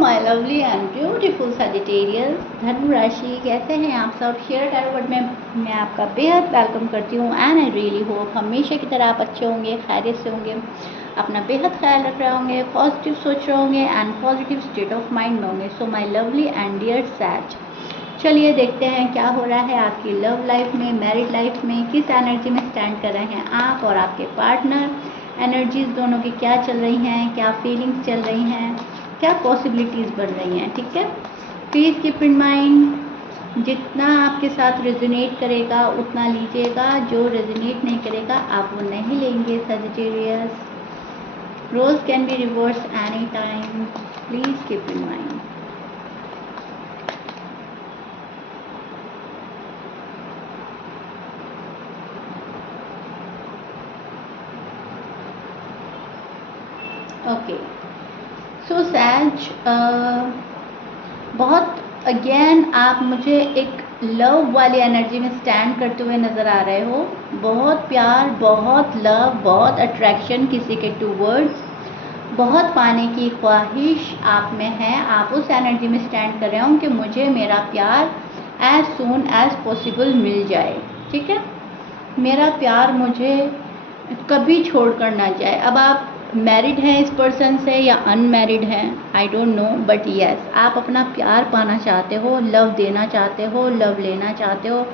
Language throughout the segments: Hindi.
My lovely and beautiful Sagittarius धनु राशि, कैसे हैं आप सब। शेयर टैरोट में मैं आपका बेहद वेलकम करती हूँ एंड आई रियली होप हमेशा की तरह आप अच्छे होंगे, खैरियत से होंगे, अपना बेहद ख्याल रख रहे होंगे, पॉजिटिव सोच रहे होंगे and positive state of mind में होंगे। So my lovely and dear सैज, चलिए देखते हैं क्या हो रहा है आपकी लव लाइफ में, मैरिड लाइफ में, किस एनर्जी में स्टैंड कर रहे हैं आप और आपके पार्टनर। एनर्जीज दोनों की क्या चल रही हैं, क्या फीलिंग्स चल रही हैं, क्या पॉसिबिलिटीज़ बन रही हैं। ठीक है, प्लीज़ कीप इन माइंड, जितना आपके साथ रेजोनेट करेगा उतना लीजिएगा, जो रेजोनेट नहीं करेगा आप वो नहीं लेंगे। Sagittarius, roles can be reverse any time, please keep in mind. Okay, so सैज, बहुत अगेन आप मुझे एक लव वाली एनर्जी में स्टैंड करते हुए नज़र आ रहे हो। बहुत प्यार, बहुत लव, बहुत अट्रैक्शन किसी के टूवर्ड्स, बहुत पाने की ख्वाहिश आप में है। आप उस एनर्जी में स्टैंड कर रहे हो कि मुझे मेरा प्यार एज सून एज पॉसिबल मिल जाए। ठीक है, मेरा प्यार मुझे कभी छोड़ कर ना जाए। अब आप मैरिड हैं इस पर्सन से या अनमैरिड हैं, I don't know, but yes, आप अपना प्यार पाना चाहते हो, लव देना चाहते हो, लव लेना चाहते हो।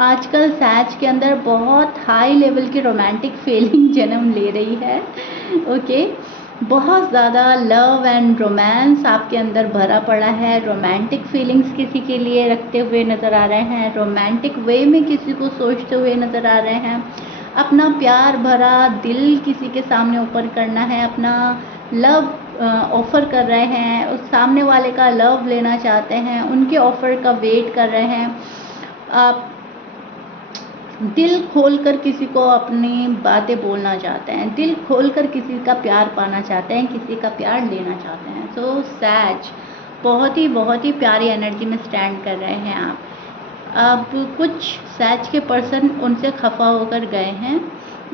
आजकल सैज के अंदर बहुत हाई लेवल की रोमांटिक फीलिंग जन्म ले रही है। ओके, बहुत ज़्यादा लव एंड रोमांस आपके अंदर भरा पड़ा है। रोमांटिक फीलिंग्स किसी के लिए रखते हुए नज़र आ रहे हैं, रोमांटिक वे में किसी को सोचते हुए नज़र आ रहे हैं। अपना प्यार भरा दिल किसी के सामने ओपन करना है, अपना लव ऑफ़र कर रहे हैं, उस सामने वाले का लव लेना चाहते हैं, उनके ऑफ़र का वेट कर रहे हैं। आप दिल खोलकर किसी को अपनी बातें बोलना चाहते हैं, दिल खोलकर किसी का प्यार पाना चाहते हैं, किसी का प्यार लेना चाहते हैं। सो सैज, बहुत ही प्यारी एनर्जी में स्टैंड कर रहे हैं आप। अब कुछ सैज के पर्सन उनसे खफा होकर गए हैं,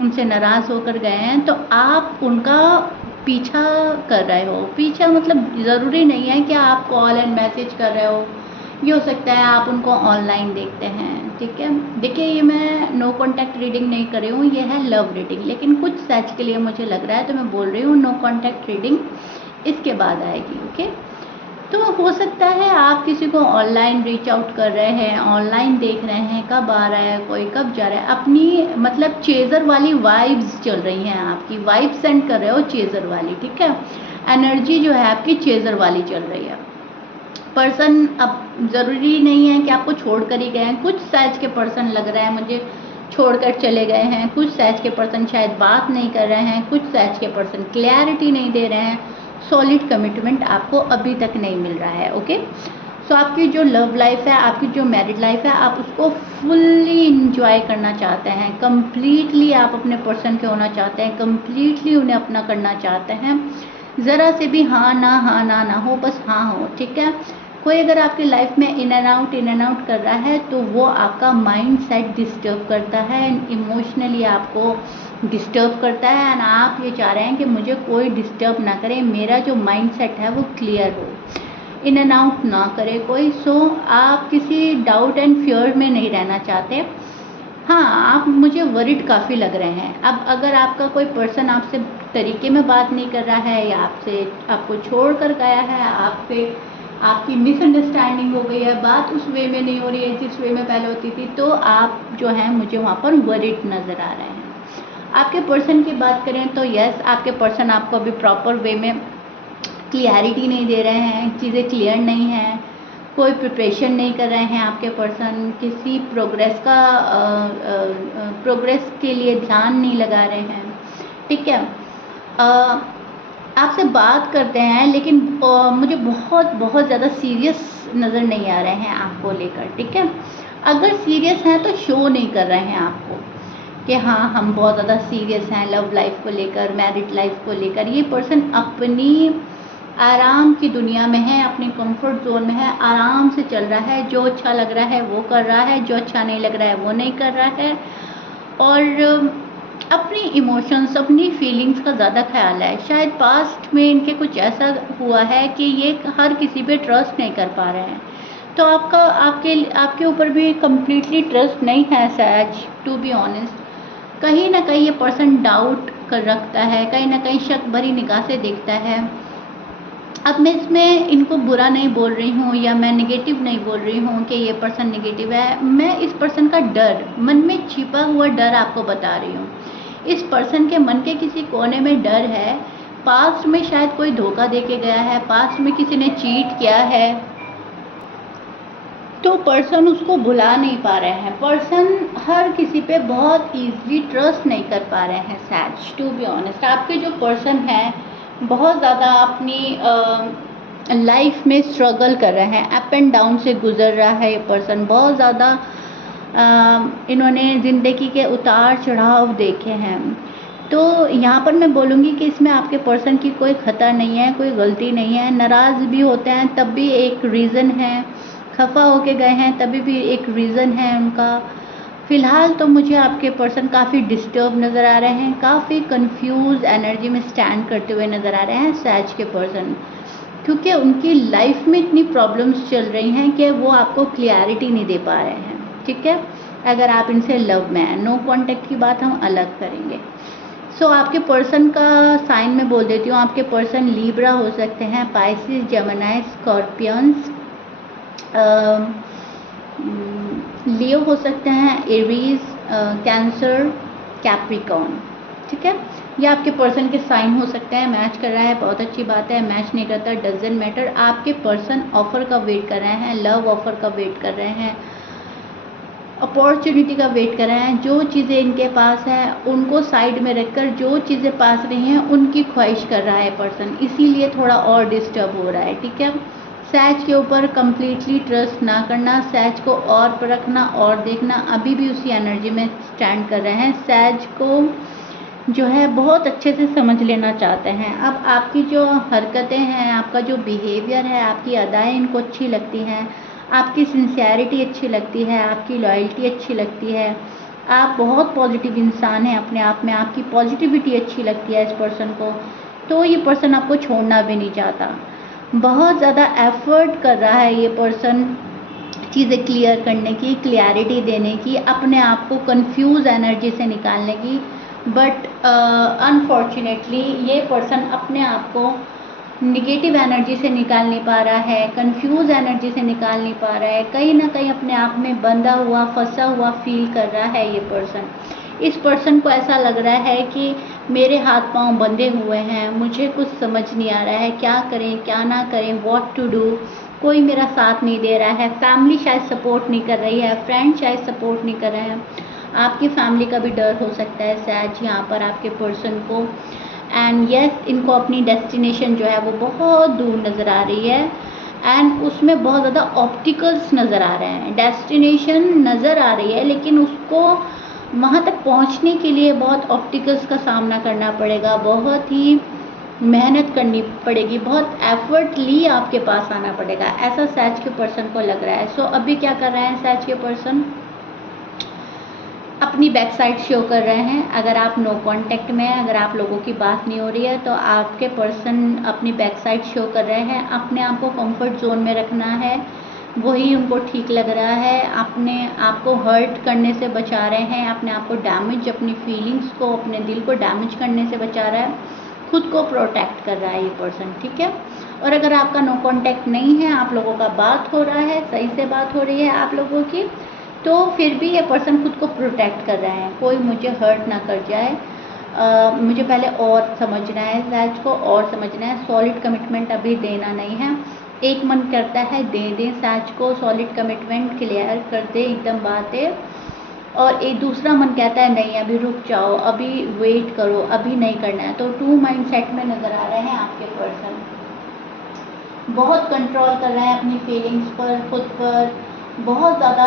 उनसे नाराज़ होकर गए हैं, तो आप उनका पीछा कर रहे हो। पीछा मतलब ज़रूरी नहीं है कि आप कॉल एंड मैसेज कर रहे हो, ये हो सकता है आप उनको ऑनलाइन देखते हैं। ठीक है, देखिए ये मैं नो कॉन्टैक्ट रीडिंग नहीं कर रही हूँ, ये है लव रीडिंग, लेकिन कुछ सैज के लिए मुझे लग रहा है तो मैं बोल रही हूँ नो कॉन्टैक्ट रीडिंग इसके बाद आएगी। ओके, तो हो सकता है आप किसी को ऑनलाइन रीच आउट कर रहे हैं, ऑनलाइन देख रहे हैं, कब आ रहा है कोई, कब जा रहा है, अपनी मतलब चेज़र वाली वाइब्स चल रही हैं, आपकी वाइब सेंड कर रहे हो चेज़र वाली। ठीक है, एनर्जी जो है आपकी चेज़र वाली चल रही है। पर्सन अब ज़रूरी नहीं है कि आपको छोड़ कर ही गए हैं। कुछ सैज के पर्सन लग रहा है मुझे छोड़कर चले गए हैं, कुछ सैज के पर्सन शायद बात नहीं कर रहे हैं, कुछ सैज के पर्सन क्लैरिटी नहीं दे रहे हैं, सॉलिड कमिटमेंट आपको अभी तक नहीं मिल रहा है। ओके, सो आपकी जो लव लाइफ है, आपकी जो मैरिड लाइफ है, आप उसको फुल्ली इंजॉय करना चाहते हैं, कम्प्लीटली आप अपने पर्सन के होना चाहते हैं, कम्प्लीटली उन्हें अपना करना चाहते हैं। ज़रा से भी हाँ ना हो, बस हाँ हो। ठीक है, कोई अगर आपकी लाइफ में इन एंड आउट कर रहा है तो वो आपका माइंड सेट डिस्टर्ब करता है, इमोशनली आपको डिस्टर्ब करता है एंड आप ये चाह रहे हैं कि मुझे कोई डिस्टर्ब ना करे, मेरा जो माइंड सेट है वो क्लियर हो, इन एंड आउट ना करे कोई। सो आप किसी डाउट एंड फियर में नहीं रहना चाहते। हाँ, आप मुझे वरिड काफ़ी लग रहे हैं। अब अगर आपका कोई पर्सन आपसे तरीके में बात नहीं कर रहा है या आपको छोड़ कर गया है, आपकी मिसअंडरस्टैंडिंग हो गई है, बात उस वे में नहीं हो रही है जिस वे में पहले होती थी, तो आप जो है मुझे वहाँ पर वरिड नज़र आ रहे हैं। आपके पर्सन की बात करें तो यस, आपके पर्सन आपको अभी प्रॉपर वे में क्लियरिटी नहीं दे रहे हैं, चीज़ें क्लियर नहीं हैं, कोई प्रिपरेशन नहीं कर रहे हैं आपके पर्सन, किसी प्रोग्रेस के लिए ध्यान नहीं लगा रहे हैं। ठीक है, आपसे बात करते हैं लेकिन मुझे बहुत ज़्यादा सीरियस नज़र नहीं आ रहे हैं आपको लेकर। ठीक है, अगर सीरियस हैं तो शो नहीं कर रहे हैं आपको कि हाँ हम बहुत ज़्यादा सीरियस हैं लव लाइफ को लेकर, मैरिड लाइफ को लेकर। ये पर्सन अपनी आराम की दुनिया में है, अपने कंफर्ट जोन में है, आराम से चल रहा है, जो अच्छा लग रहा है वो कर रहा है, जो अच्छा नहीं लग रहा है वो नहीं कर रहा है। और अपनी इमोशंस, अपनी फीलिंग्स का ज़्यादा ख्याल है। शायद पास्ट में इनके कुछ ऐसा हुआ है कि ये हर किसी पे ट्रस्ट नहीं कर पा रहे हैं, तो आपका आपके आपके ऊपर भी कंप्लीटली ट्रस्ट नहीं है सैज, टू बी ऑनेस्ट। कहीं ना कहीं ये पर्सन डाउट कर रखता है, कहीं ना कहीं शक भरी निगाह से देखता है। अब मैं इसमें इनको बुरा नहीं बोल रही हूँ या मैं नेगेटिव नहीं बोल रही हूँ कि ये पर्सन नेगेटिव है, मैं इस पर्सन का डर, मन में छिपा हुआ डर आपको बता रही हूँ। इस पर्सन के मन के किसी कोने में डर है, पास्ट में शायद कोई धोखा दे के गया है, पास्ट में किसी ने चीट किया है, तो पर्सन उसको भुला नहीं पा रहे हैं। पर्सन हर किसी पे बहुत ईजिली ट्रस्ट नहीं कर पा रहे हैं सैज, टू बी ऑनेस्ट। आपके जो पर्सन है बहुत ज़्यादा अपनी लाइफ में स्ट्रगल कर रहे हैं, अप एंड डाउन से गुजर रहा है ये पर्सन। बहुत ज़्यादा इन्होंने ज़िंदगी के उतार चढ़ाव देखे हैं। तो यहाँ पर मैं बोलूँगी कि इसमें आपके पर्सन की कोई खता नहीं है, कोई गलती नहीं है। नाराज़ भी होते हैं तब भी एक रीज़न है, खफा होके गए हैं तभी भी एक रीज़न है उनका। फ़िलहाल तो मुझे आपके पर्सन काफ़ी डिस्टर्ब नज़र आ रहे हैं, काफ़ी कंफ्यूज एनर्जी में स्टैंड करते हुए नज़र आ रहे हैं सैज के पर्सन, क्योंकि उनकी लाइफ में इतनी प्रॉब्लम्स चल रही हैं कि वो आपको क्लियरिटी नहीं दे पा रहे हैं। ठीक है, अगर आप इनसे लव में हैं, नो कॉन्टेक्ट की बात हम अलग करेंगे। सो आपके पर्सन का साइन मैं बोल देती हूँ। आपके पर्सन लीब्रा हो सकते हैं, पाइसिस, जेमिनी, स्कॉर्पियंस, लियो हो सकते हैं, एरीज, कैंसर, कैप्रिकॉर्न। ठीक है, ये आपके पर्सन के साइन हो सकते हैं। मैच कर रहा है, बहुत अच्छी बात है। मैच नहीं करता, डजेंट मैटर। आपके पर्सन ऑफर का वेट कर रहे हैं, लव ऑफर का वेट कर रहे हैं, अपॉर्चुनिटी का वेट कर रहे हैं। जो चीज़ें इनके पास है उनको साइड में रखकर जो चीज़ें पास नहीं हैं उनकी ख्वाहिश कर रहा है पर्सन, इसीलिए थोड़ा और डिस्टर्ब हो रहा है। ठीक है, सैज के ऊपर कम्प्लीटली ट्रस्ट ना करना, सैज को और परखना और देखना, अभी भी उसी एनर्जी में स्टैंड कर रहे हैं। सैज को जो है बहुत अच्छे से समझ लेना चाहते हैं। अब आपकी जो हरकतें हैं, आपका जो बिहेवियर है, आपकी अदाएँ इनको अच्छी लगती हैं, आपकी सिंसियरिटी अच्छी लगती है, आपकी लॉयल्टी अच्छी लगती है, आप बहुत पॉजिटिव इंसान हैं अपने आप में, आपकी पॉजिटिविटी अच्छी लगती है इस पर्सन को। तो ये पर्सन आपको छोड़ना भी नहीं चाहता, बहुत ज़्यादा एफर्ट कर रहा है ये पर्सन चीज़ें क्लियर करने की, क्लियरिटी देने की, अपने आप को कंफ्यूज एनर्जी से निकालने की। बट अनफॉर्चुनेटली ये पर्सन अपने आप को निगेटिव एनर्जी से निकाल नहीं पा रहा है, कंफ्यूज एनर्जी से निकाल नहीं पा रहा है, कहीं ना कहीं अपने आप में बंधा हुआ, फंसा हुआ फील कर रहा है ये पर्सन। इस पर्सन को ऐसा लग रहा है कि मेरे हाथ पांव बंधे हुए हैं, मुझे कुछ समझ नहीं आ रहा है, क्या करें क्या ना करें, व्हाट टू डू। कोई मेरा साथ नहीं दे रहा है, फैमिली शायद सपोर्ट नहीं कर रही है, फ्रेंड शायद सपोर्ट नहीं कर रहे हैं। आपकी फैमिली का भी डर हो सकता है सैज यहाँ पर आपके पर्सन को। एंड यस, इनको अपनी डेस्टिनेशन जो है वो बहुत दूर नज़र आ रही है, एंड उसमें बहुत ज़्यादा ऑब्स्टिकल्स नज़र आ रहे हैं। डेस्टिनेशन नज़र आ रही है लेकिन उसको वहाँ तक पहुँचने के लिए बहुत ऑब्स्टिकल्स का सामना करना पड़ेगा, बहुत ही मेहनत करनी पड़ेगी, बहुत एफर्टली आपके पास आना पड़ेगा, ऐसा सैज के पर्सन को लग रहा है। सो अभी क्या कर रहे हैं सैज के पर्सन, अपनी बैक साइड शो कर रहे हैं। अगर आप नो कांटेक्ट में हैं, अगर आप लोगों की बात नहीं हो रही है, तो आपके पर्सन अपनी बैक साइड शो कर रहे हैं। अपने आप को कंफर्ट जोन में रखना है, वही उनको ठीक लग रहा है। अपने आप को हर्ट करने से बचा रहे हैं, अपने आप को डैमेज, अपनी फीलिंग्स को, अपने दिल को डैमेज करने से बचा रहा है, खुद को प्रोटेक्ट कर रहा है ये पर्सन। ठीक है, और अगर आपका नो कांटेक्ट नहीं है, आप लोगों का बात हो रहा है, सही से बात हो रही है आप लोगों की, तो फिर भी ये पर्सन खुद को प्रोटेक्ट कर रहे हैं, कोई मुझे हर्ट ना कर जाए। मुझे पहले और समझना है सैज को, और समझना है। सॉलिड कमिटमेंट अभी देना नहीं है। एक मन करता है दे दें सैज को सॉलिड कमिटमेंट, क्लियर कर दे एकदम बातें, और एक दूसरा मन कहता है नहीं अभी रुक जाओ, अभी वेट करो, अभी नहीं करना है। तो टू माइंड सेट में नज़र आ रहे हैं आपके पर्सन, बहुत कंट्रोल कर रहे हैं अपनी फीलिंग्स पर, खुद पर, बहुत ज़्यादा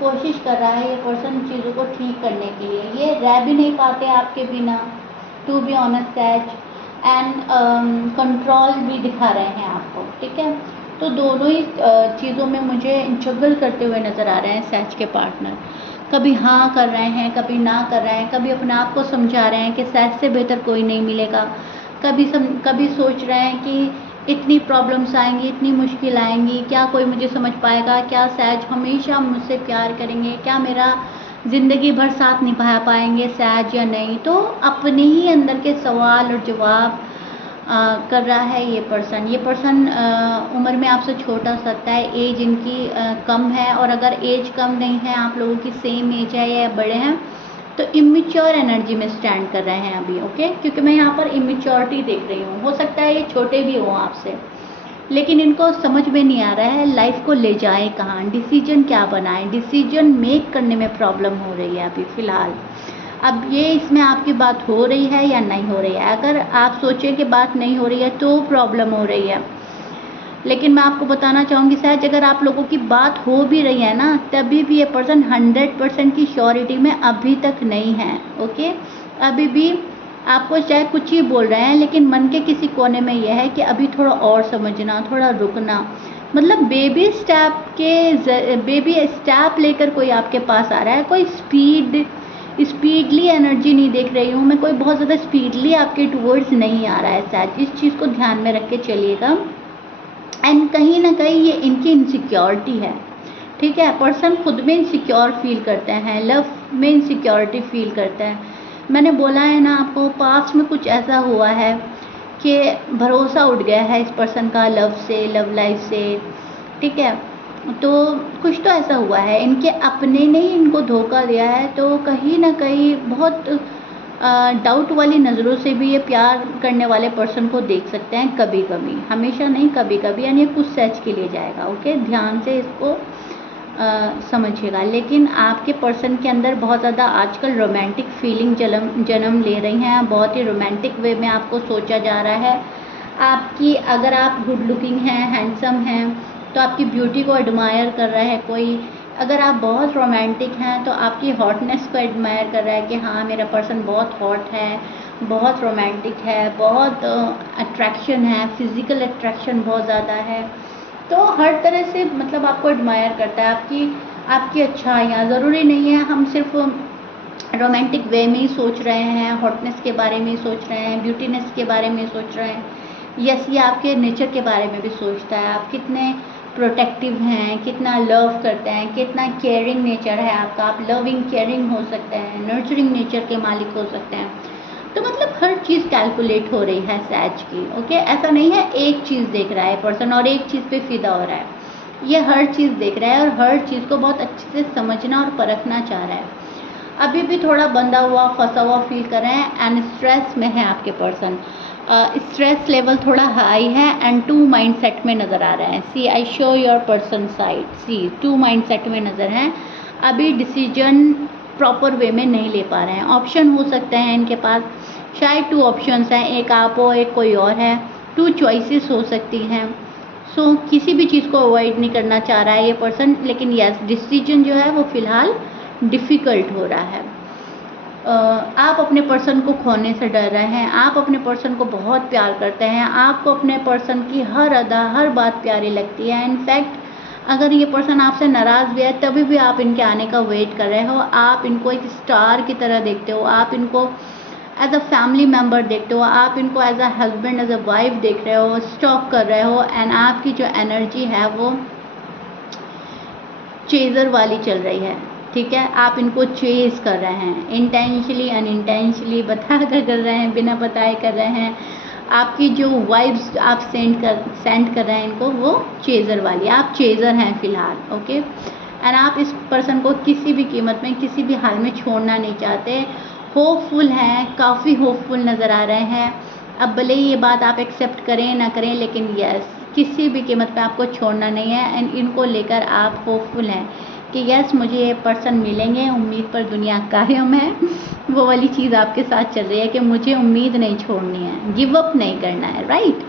कोशिश कर रहा है ये पर्सन चीज़ों को ठीक करने के लिए। ये रह भी नहीं पाते आपके बिना, टू बी ऑनेस्ट सैज, एंड कंट्रोल भी दिखा रहे हैं आपको। ठीक है, तो दोनों ही चीज़ों में मुझे जगल करते हुए नज़र आ रहे हैं सैज के पार्टनर। कभी हाँ कर रहे हैं, कभी ना कर रहे हैं, कभी अपने आप को समझा रहे हैं कि सैज से बेहतर कोई नहीं मिलेगा, कभी सोच रहे हैं कि इतनी प्रॉब्लम्स आएंगी, इतनी मुश्किल आएंगी, क्या कोई मुझे समझ पाएगा, क्या सैज हमेशा मुझसे प्यार करेंगे, क्या मेरा ज़िंदगी भर साथ निभा पाएंगे सैज या नहीं। तो अपने ही अंदर के सवाल और जवाब कर रहा है ये पर्सन उम्र में आपसे छोटा हो सकता है, एज इनकी कम है, और अगर एज कम नहीं है, आप लोगों की सेम एज है या बड़े हैं, तो इमेच्योर एनर्जी में स्टैंड कर रहे हैं अभी। ओके, क्योंकि मैं यहाँ पर इमेच्योरिटी देख रही हूँ। हो सकता है ये छोटे भी हों आपसे, लेकिन इनको समझ में नहीं आ रहा है लाइफ को ले जाए कहाँ, डिसीजन क्या बनाएं, डिसीजन मेक करने में प्रॉब्लम हो रही है अभी फ़िलहाल। अब ये इसमें आपकी बात हो रही है या नहीं हो रही है, अगर आप सोचें कि बात नहीं हो रही है तो प्रॉब्लम हो रही है। लेकिन मैं आपको बताना चाहूँगी शायद अगर आप लोगों की बात हो भी रही है ना, तभी भी ये पर्सन 100% की श्योरिटी में अभी तक नहीं है। ओके, अभी भी आपको चाहे कुछ ही बोल रहे हैं, लेकिन मन के किसी कोने में यह है कि अभी थोड़ा और समझना, थोड़ा रुकना, मतलब बेबी स्टेप लेकर कोई आपके पास आ रहा है। कोई स्पीडली एनर्जी नहीं देख रही हूँ मैं, कोई बहुत ज़्यादा स्पीडली आपके टूवर्ड्स नहीं आ रहा है शायद। इस चीज़ को ध्यान में रख के चलिएगा। एंड कहीं ना कहीं ये इनकी इनसिक्योरिटी है, ठीक है। पर्सन खुद में इनसिक्योर फील करते हैं, लव में इनसिक्योरिटी फील करते हैं। मैंने बोला है ना आपको, पास्ट में कुछ ऐसा हुआ है कि भरोसा उठ गया है इस पर्सन का लव से, लव लाइफ से, ठीक है। तो कुछ तो ऐसा हुआ है, इनके अपने ने ही इनको धोखा दिया है। तो कहीं ना कहीं बहुत डाउट वाली नज़रों से भी ये प्यार करने वाले पर्सन को देख सकते हैं कभी कभी, हमेशा नहीं, कभी कभी, यानी कुछ सच के लिए जाएगा। ओके, ध्यान से इसको समझिएगा। लेकिन आपके पर्सन के अंदर बहुत ज़्यादा आजकल रोमांटिक फीलिंग जन्म ले रही हैं, बहुत ही रोमांटिक वे में आपको सोचा जा रहा है। आपकी, अगर आप गुड लुकिंग हैं, हैंडसम हैं, तो आपकी ब्यूटी को एडमायर कर रहा है कोई। अगर आप बहुत रोमांटिक हैं तो आपकी हॉटनेस को एडमायर कर रहा है कि हाँ मेरा पर्सन बहुत हॉट है, बहुत रोमांटिक है, बहुत अट्रैक्शन है, फिज़िकल अट्रैक्शन बहुत ज़्यादा है। तो हर तरह से मतलब आपको एडमायर करता है, आपकी अच्छाइयाँ। ज़रूरी नहीं है हम सिर्फ रोमांटिक वे में ही सोच रहे हैं, हॉटनेस के बारे में सोच रहे हैं, ब्यूटीनेस के बारे में सोच रहे हैं। यस, ये आपके नेचर के बारे में भी सोचता है, आप कितने प्रोटेक्टिव हैं, कितना लव करते हैं, कितना केयरिंग नेचर है आपका। आप लविंग केयरिंग हो सकते हैं, नर्चरिंग नेचर के मालिक हो सकते हैं। तो मतलब हर चीज़ कैलकुलेट हो रही है सैज की। ओके, ऐसा नहीं है एक चीज़ देख रहा है पर्सन और एक चीज़ पे फिदा हो रहा है, ये हर चीज़ देख रहा है और हर चीज़ को बहुत अच्छे से समझना और परखना चाह रहा है। अभी भी थोड़ा बंधा हुआ, फंसा हुआ फील कर रहे हैं एंड स्ट्रेस में है आपके पर्सन। स्ट्रेस लेवल थोड़ा हाई है एंड 2 माइंडसेट में नज़र आ रहे हैं। See, I show your person side, see 2 mindset में नज़र हैं। अभी डिसीजन प्रॉपर वे में नहीं ले पा रहे हैं। ऑप्शन हो सकते हैं इनके पास, शायद 2 ऑप्शंस हैं, एक आप हो, एक कोई और है। 2 चॉइसेस हो सकती हैं। सो किसी भी चीज़ को अवॉइड नहीं करना चाह रहा है ये पर्सन, लेकिन यस, डिसीजन जो है वो फ़िलहाल डिफ़िकल्ट हो रहा है। आप अपने पर्सन को खोने से डर रहे हैं, आप अपने पर्सन को बहुत प्यार करते हैं, आपको अपने पर्सन की हर अदा, हर बात प्यारी लगती है। इनफैक्ट अगर ये पर्सन आपसे नाराज़ भी है तभी भी आप इनके आने का वेट कर रहे हो। आप इनको एक स्टार की तरह देखते हो, आप इनको एज अ फैमिली मेम्बर देखते हो, आप इनको as a husband, as a wife देख रहे हो, स्टॉक कर रहे हो। एंड आपकी जो एनर्जी है वो चेज़र वाली चल रही है, ठीक है। आप इनको चेज़ कर रहे हैं, इंटेंशनली अनइंटेंशनली बता कर रहे हैं, बिना बताए कर रहे हैं। आपकी जो वाइब्स आप सेंड कर रहे हैं इनको, वो चेज़र वाली, आप चेज़र हैं फ़िलहाल। ओके, एंड आप इस पर्सन को किसी भी कीमत में, किसी भी हाल में छोड़ना नहीं चाहते। होपफुल हैं, काफ़ी होपफुल नज़र आ रहे हैं। अब भले ही ये बात आप एक्सेप्ट करें ना करें, लेकिन यस, किसी भी कीमत पे आपको छोड़ना नहीं है। एंड इनको लेकर आप होपफुल हैं कि यस, मुझे ये पर्सन मिलेंगे, उम्मीद पर दुनिया कायम है। वो वाली चीज़ आपके साथ चल रही है कि मुझे उम्मीद नहीं छोड़नी है, गिव अप नहीं करना है, राइट।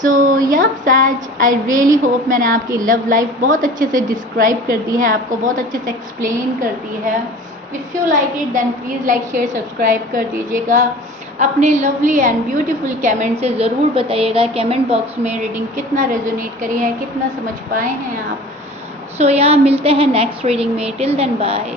सो या सैज, आई रियली होप मैंने आपकी लव लाइफ बहुत अच्छे से डिस्क्राइब कर दी है, आपको बहुत अच्छे से एक्सप्लेन कर दी है। If you like it then please like, share, subscribe कर दीजिएगा। अपने लवली एंड ब्यूटीफुल कमेंट से ज़रूर बताइएगा कमेंट बॉक्स में रीडिंग कितना रेजोनेट करी है, कितना समझ पाए हैं आप। सो या मिलते हैं नेक्स्ट रीडिंग में। Till then bye.